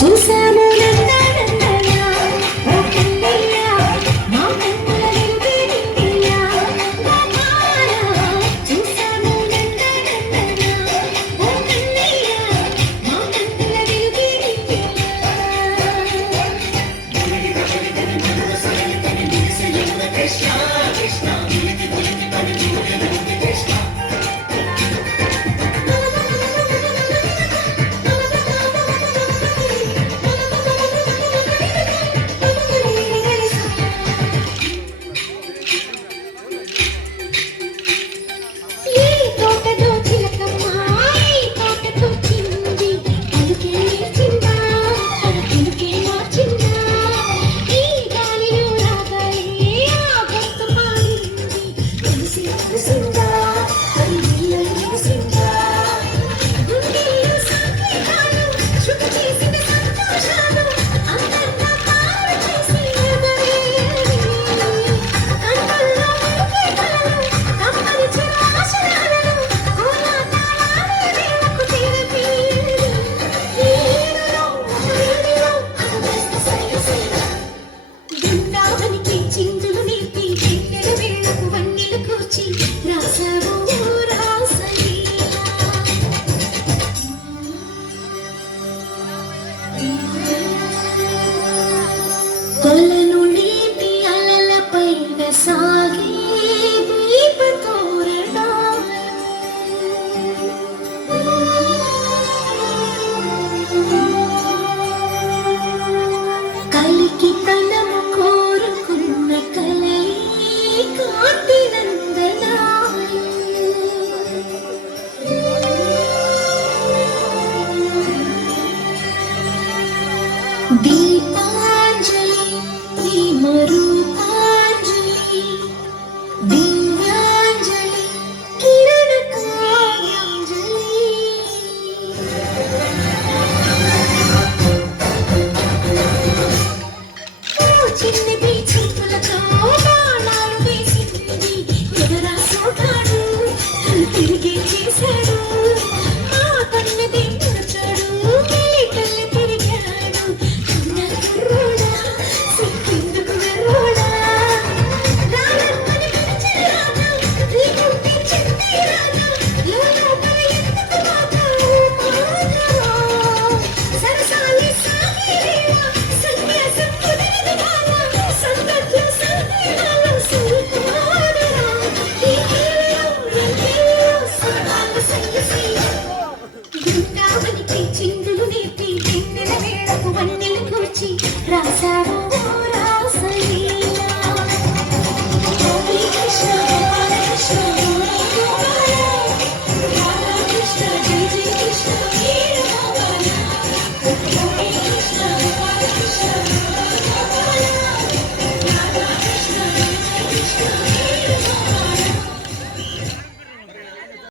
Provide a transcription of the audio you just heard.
చూసాము కొలను నీటి అలలపైన సాగే కలికి తనము కోరుకున్న కలై కాంతి నందనాలు దీపాంజలి మరూపాంజలి దివ్యాంజలి కిరణ కావ్యాంజలి చిన్నది చూపులతో బాణాలు వేసింది ఎదురా సోటాడు తిరిగి చేశాడు మా కన్నది నచ్చాడు తల్లి తిరిగాడు రోడా సిక్కిందుకు రోడా రానమ్మని పిలిచాడు నీకుంటే చెప్పేరాడు లోపల ఎందుకు మాట్లాడు సరసాలి సాగిరేవా సన్యాసం కుదిరిది బాలా సంగత్యం సంగీతాలు సుల్తానా ఈ హీరో సదాలు సంగసి బృందావనికి చిందులు నేర్పి వెన్నెల వేళకు వన్నెలు కూర్చి రాసా